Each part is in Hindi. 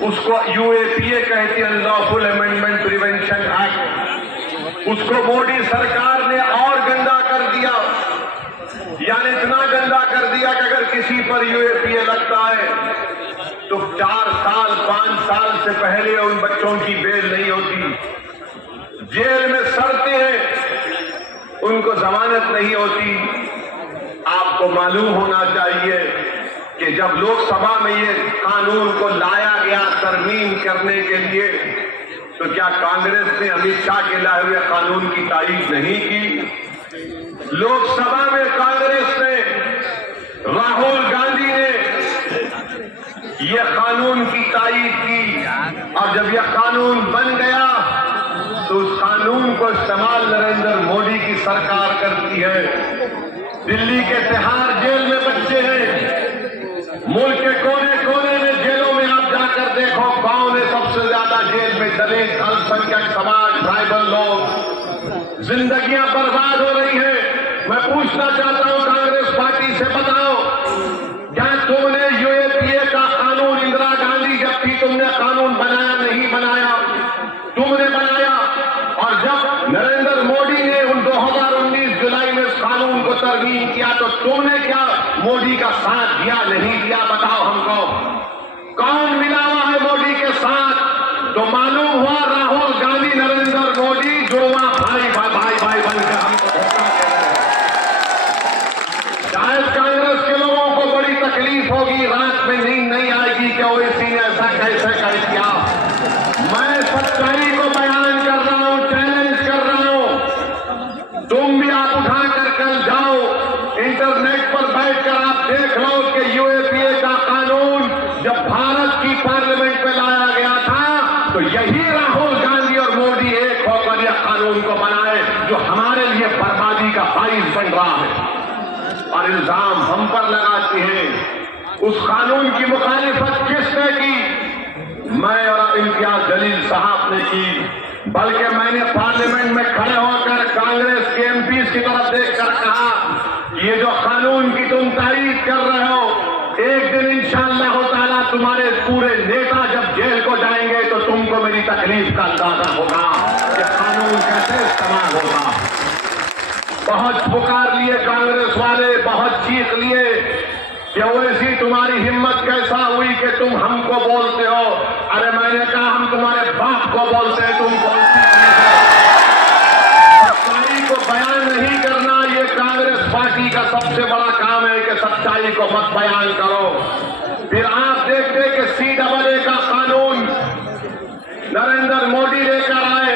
उसको यूएपीए कहती है, अनलॉफुल अमेंडमेंट प्रिवेंशन एक्ट। उसको मोदी सरकार ने और गंदा कर दिया, यानी इतना गंदा कर दिया कि अगर किसी पर यूएपीए लगता है तो 4 साल 5 साल से पहले उन बच्चों की बेल नहीं होती, जेल में सड़ते हैं, उनको जमानत नहीं होती। आपको मालूम होना चाहिए कि जब लोकसभा में ये कानून को लाया गया तरमीम करने के लिए, तो क्या कांग्रेस ने अमित शाह के लाए हुए कानून की तारीफ नहीं की? लोकसभा में कांग्रेस ने, राहुल गांधी ने यह कानून की तारीफ की, और जब यह कानून बन गया तो उस कानून को इस्तेमाल नरेंद्र मोदी की सरकार करती है। दिल्ली के तिहाड़ जेल में बच्चे हैं, मुल्क के कोने कोने में जेलों में आप जाकर देखो कौन है सबसे ज्यादा जेल में, दलित, अल्पसंख्यक समाज, ट्राइबल लोग। जिंदगियां बर्बाद हो रही हैं। मैं पूछना चाहता हूं कांग्रेस पार्टी से, बताओ क्या तुमने यूएपीए का कानून, इंदिरा गांधी जब थी तुमने कानून बनाया नहीं बनाया? तुमने बनाया। और जब नरेंद्र मोदी ने उन 2019 जुलाई में इस कानून को तरमीम किया तो तुमने क्या मोदी का साथ दिया नहीं दिया? बताओ हमको, कौन मिला हुआ है मोदी के साथ? तो मालूम हुआ राहुल गांधी नरेंद्र मोदी जुड़वा भाई भाई भाई भाई बनकर हमको धोखा दे रहे हैं। शायद कांग्रेस के लोगों को बड़ी तकलीफ होगी, रात में नींद नहीं आएगी कि ओवैसी ने ऐसा कैसे कर दिया। मैं सच्चाई को बयान कर रहा हूं, चैलेंज कर रहा हूं। तुम भी आप उठा कर कल जाओ, इंटरनेट पर बैठकर आप देख लो कि यूएपीए का कानून जब भारत की पार्लियामेंट में लाया गया था तो यही राहुल गांधी और मोदी एक होकर यह कानून को बनाए जो हमारे लिए बर्बादी का बाइस बन रहा है। और इल्जाम हम पर लगाते हैं। उस कानून की मुखालिफत किसने की? मैं और इम्तियाज जलील साहब ने की, बल्कि मैंने पार्लियामेंट में खड़े होकर कांग्रेस के एमपीज की तरफ देखकर कहा, ये जो कानून की तुम तारीफ कर रहे हो, एक दिन इंशाअल्लाह ताला तुम्हारे पूरे नेता जब जेल को जाएंगे तो तुमको मेरी तकलीफ का अंदाजा होगा कि कानून कैसे इस्तेमाल होगा। बहुत पुकार लिए कांग्रेस वाले, बहुत चीख लिए कि ओवैसी तुम्हारी हिम्मत कैसा हुई कि तुम हमको बोलते हो? अरे मैंने कहा हम तुम्हारे बाप को बोलते हैं, तुम कौन सी चीज है? सच्चाई को बयान नहीं करना ये कांग्रेस पार्टी का सबसे बड़ा काम है कि सच्चाई को मत बयान करो। फिर आप देखते कि CAA का कानून नरेंद्र मोदी लेकर आए,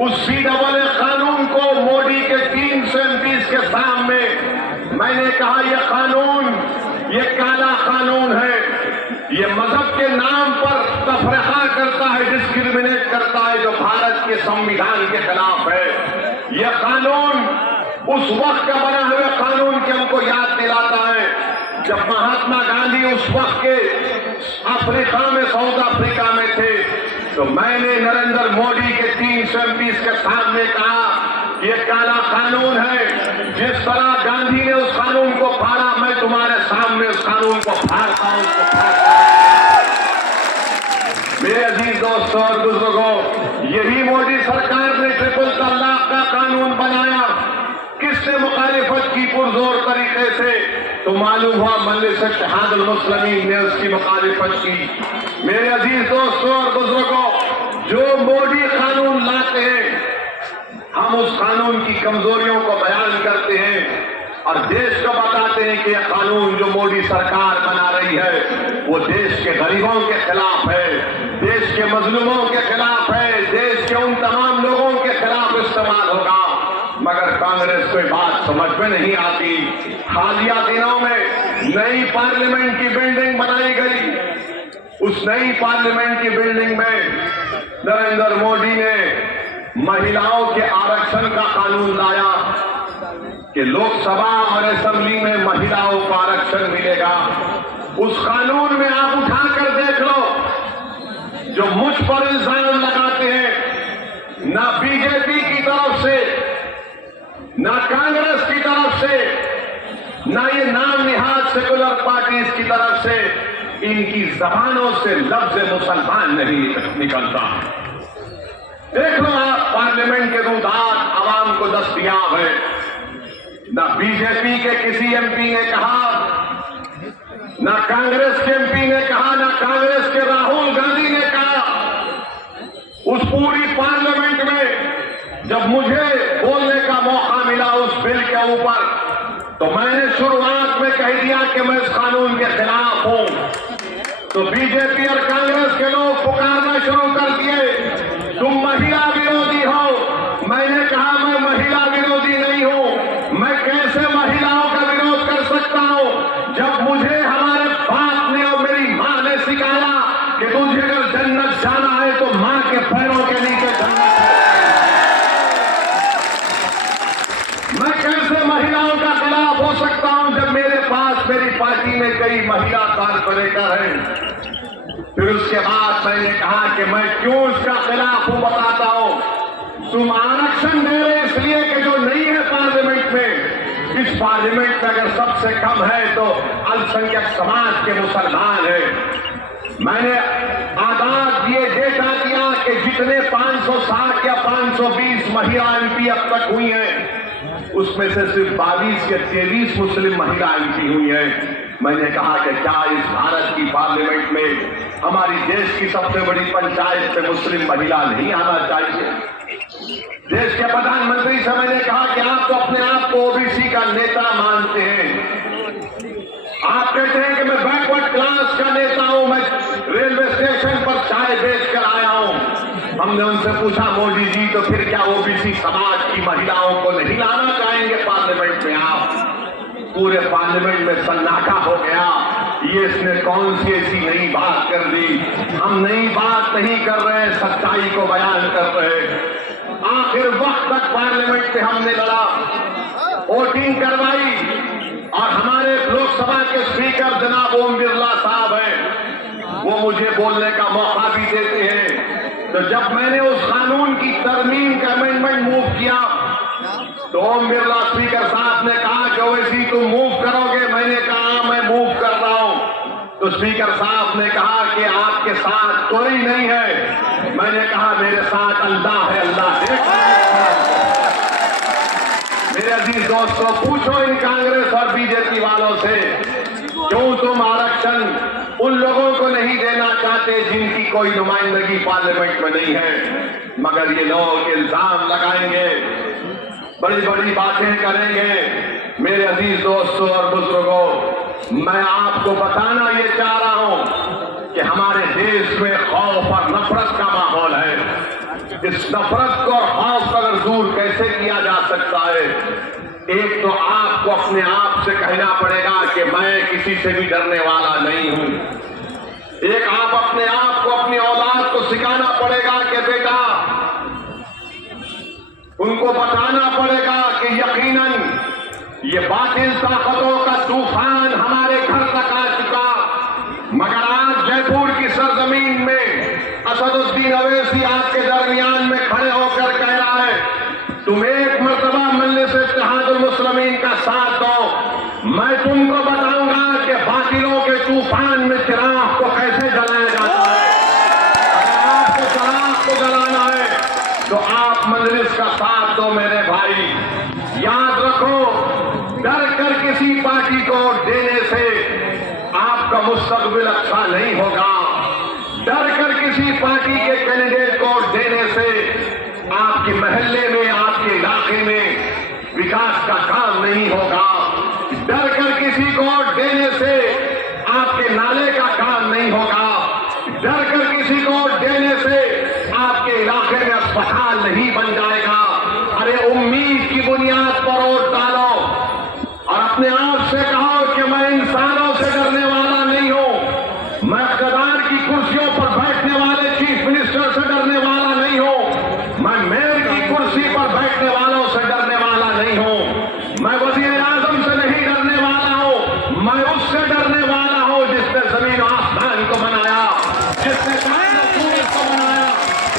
उस CAA कानून को मोदी के 300 MPs के सामने मैंने कहा यह कानून, ये काला कानून है, ये मजहब के नाम पर तफरीका करता है, डिस्क्रिमिनेट करता है, जो भारत के संविधान के खिलाफ है। यह कानून उस वक्त का बना हुआ कानून की हमको याद दिलाता है जब महात्मा गांधी उस वक्त के अफ्रीका में, साउथ अफ्रीका में थे, तो मैंने नरेंद्र मोदी के 300 MPs के सामने कहा ये काला कानून है। जिस तरह गांधी ने उस कानून को फाड़ा, मैं तुम्हारे सामने उस कानून को फाड़ता हूं, उसको फाड़ता हूं। मेरे अजीज दोस्तों और बुजुर्गों, यही मोदी सरकार ने ट्रिपल तलाक का कानून बनाया। किसने मुखालिफत की पुरजोर तरीके से? तो मालूम हुआ मजलिस इत्तेहादुल मुस्लिमीन ने उसकी मुखालिफत की। मेरे अजीज दोस्तों और बुजुर्गों, जो मोदी कानून लाते हैं, हम उस कानून की कमजोरियों को बयान करते हैं और देश को बताते हैं कि यह कानून जो मोदी सरकार बना रही है वो देश के गरीबों के खिलाफ है, देश के मजलूमों के खिलाफ है, देश के उन तमाम लोगों के खिलाफ इस्तेमाल होगा। मगर कांग्रेस को बात समझ में नहीं आती। हालिया दिनों में नई पार्लियामेंट की बिल्डिंग बनाई गई। उस नई पार्लियामेंट की बिल्डिंग में नरेंद्र मोदी ने महिलाओं के आरक्षण का कानून लाया कि लोकसभा और असेंबली में महिलाओं को आरक्षण मिलेगा। उस कानून में आप उठाकर देख लो, जो मुझ पर इल्जाम लगाते हैं, ना बीजेपी की तरफ से, ना कांग्रेस की तरफ से, ना ये नाम निहाद सेकुलर पार्टीज की तरफ से, इनकी जबानों से लफ्ज मुसलमान नहीं निकलता। देख लो आप, पार्लियामेंट के रुदात आवाम को दस्तयाब है। न बीजेपी के किसी एमपी ने कहा, न कांग्रेस के एमपी ने कहा, न कांग्रेस के राहुल गांधी ने कहा। उस पूरी पार्लियामेंट में जब मुझे बोलने का मौका मिला उस बिल के ऊपर, तो मैंने शुरुआत में कह दिया कि मैं इस कानून के खिलाफ हूं। तो बीजेपी और कांग्रेस के लोग पुकारना शुरू कर दिए, तुम महिला विरोधी हो। मैंने कहा मैं महिला विरोधी नहीं हूं। मैं कैसे महिलाओं का विरोध कर सकता हूं जब मुझे हमारे बाप ने और मेरी मां ने सिखाया कि तुझे अगर जन्नत जाना है तो मां के पैरों के नीचे जन्नत है। मैं कैसे महिलाओं का खिलाफ हो सकता हूं जब मेरे पास मेरी पार्टी में कई महिला कारपोरेटर हैं। फिर उसके बाद मैंने कहा कि मैं क्यों इसका खिलाफ हूं, बताता हूं। तुम आरक्षण दे रहे इसलिए कि जो नहीं है पार्लियामेंट में, इस पार्लियामेंट में अगर सबसे कम है तो अल्पसंख्यक समाज के मुसलमान हैं। मैंने आगाज ये डेटा दिया कि जितने 560 या 520 महिला एमपी अब तक हुई हैं, उसमें से सिर्फ 22 या 23 मुस्लिम महिला एमपी हुई हैं। मैंने कहा कि क्या इस भारत की पार्लियामेंट में, हमारी देश की सबसे बड़ी पंचायत से मुस्लिम महिला नहीं आना चाहिए? देश के प्रधानमंत्री से मैंने कहा कि आप तो अपने आप को ओबीसी का नेता मानते हैं। आप कहते हैं कि मैं बैकवर्ड क्लास का नेता हूं, मैं रेलवे स्टेशन पर चाय बेच कर आया हूं। हमने उनसे पूछा, मोदी जी तो फिर क्या ओबीसी समाज की महिलाओं को नहीं लाना चाहेंगे पार्लियामेंट में? आप पूरे पार्लियामेंट में सन्नाटा हो गया। ये इसने कौन सी ऐसी नई बात कर दी? हम नई बात नहीं कर रहे, सच्चाई को बयान कर रहे। आखिर वक्त तक पार्लियामेंट में हमने लड़ा, वोटिंग करवाई, और हमारे लोकसभा के स्पीकर जनाब ओम बिरला साहब हैं, वो मुझे बोलने का मौका भी देते हैं। तो जब मैंने उस कानून की तरमीम का अमेंडमेंट मूव किया, तो ओम बिरला स्पीकर साहब ने कहा कि ओवैसी तुम मूव करोगे? मैंने कहा मैं मूव कर रहा हूं। तो स्पीकर साहब ने कहा कि आपके साथ कोई नहीं है। मैंने कहा मेरे साथ अल्लाह है, अल्लाह देख रहा है। मेरे अजीज दोस्तों, पूछो इन कांग्रेस और बीजेपी वालों से, क्यों तुम आरक्षण उन लोगों को नहीं देना चाहते जिनकी कोई नुमाइंदगी पार्लियामेंट में नहीं है? मगर ये लोग इल्जाम लगाएंगे, बड़ी बड़ी बातें करेंगे। मेरे अजीज दोस्तों और बुजुर्गों, मैं आपको बताना ये चाह रहा हूं कि हमारे देश में खौफ और नफरत का माहौल है। इस नफरत को और खौफ को अगर दूर कैसे किया जा सकता है? एक तो आपको अपने आप से कहना पड़ेगा कि मैं किसी से भी डरने वाला नहीं हूं। एक आप अपने आप को, अपनी औलाद को सिखाना पड़ेगा कि बेटा, उनको बताना पड़ेगा कि यकीनन ये बातिल ताकतों का तूफान हमारे घर तक आ चुका, मगर आज जयपुर की सरजमीन में असदुद्दीन अवैसी आपके दरमियान में खड़े होकर कह रहा है, तुम एक मर्तबा मजलिस इत्तेहादुल मुस्लिमीन का साथ दो, मैं तुमको बताऊंगा कि बातिलों के तूफान में चिराग को कैसे जलाया जाता है। अगर आपको चिराग को जलाना है तो आप मजलिस का साथ दो मेरे भाई। याद रखो, डर कर किसी पार्टी को देने से आपका मुस्तकबिल अच्छा नहीं होगा। डर कर किसी पार्टी के कैंडिडेट को देने से आपके महल्ले में, आपके इलाके में विकास का काम नहीं होगा। डर कर किसी को देने से आपके नाले का काम नहीं होगा। डर कर किसी को देने से आपके इलाके में अस्पताल नहीं बन जाएगा। अरे उम्मीद की बुनियाद पर वोट डालो और अपने आप से कहो कि मैं इंसानों से डरने वाला नहीं हूं, मैं इक़्तिदार की कुर्सियों पर बैठने वाले चीफ मिनिस्टर से डरने वाला नहीं हूं, मैं मेयर की कुर्सी पर बैठने वालों से डरने वाला नहीं हूं, मैं वज़ीर आज़म से नहीं डरने वाला हूं, मैं उससे डरने वाला हूं जिसने जमीन आसमान को बनाया, जिसने सूरज को बनाया।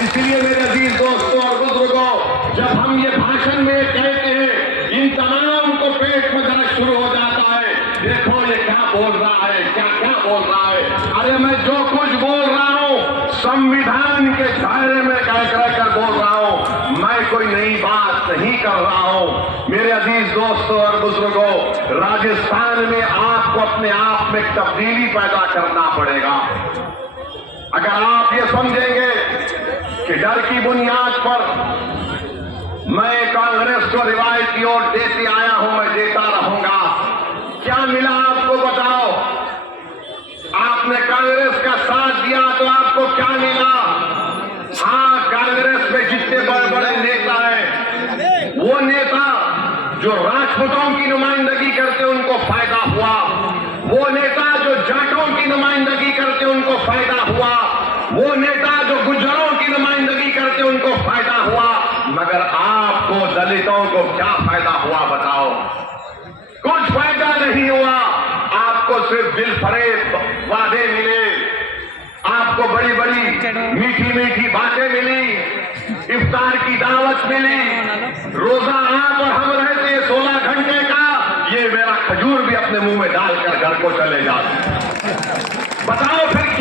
इसलिए मेरे अजीज दोस्तों और बुजुर्गों, जब हम ये भाषण में कहते हैं, इन तमाम को पेट में दर्द शुरू हो जाता है। देखो ये क्या बोल रहा है, क्या क्या बोल रहा है। अरे मैं जो कुछ बोल रहा हूं संविधान के दायरे में कर बोल रहा हूं, मैं कोई नई बात नहीं कर रहा हूं। मेरे अजीज दोस्तों और बुजुर्गों, राजस्थान में आपको अपने आप में तब्दीली पैदा करना पड़ेगा। अगर आप ये समझेंगे कि डर की बुनियाद पर मैं कांग्रेस को रिवायत की ओर देते आया हूं, मैं देता रहूंगा, क्या मिला आपको बताओ? आपने कांग्रेस का साथ दिया तो आपको क्या मिला? हाँ, कांग्रेस में जितने बड़े बड़े नेता हैं, वो नेता जो राजपूतों की नुमाइंदगी करते उनको फायदा हुआ, वो नेता जो जाटों की नुमाइंदगी करते उनको फायदा हुआ, वो नेता जो गुज्जरों की नुमाइंदगी करते उनको फायदा हुआ, मगर आपको दलितों को क्या फायदा हुआ बताओ? कुछ फायदा नहीं हुआ। आपको सिर्फ दिल फरेब वादे मिले, आपको बड़ी बड़ी मीठी मीठी बातें मिली, इफ्तार की दावत मिली, रोजा आप और हम रहते 16 घंटे का, ये मेरा खजूर भी अपने मुंह में डालकर घर को चले जाते। बताओ फिर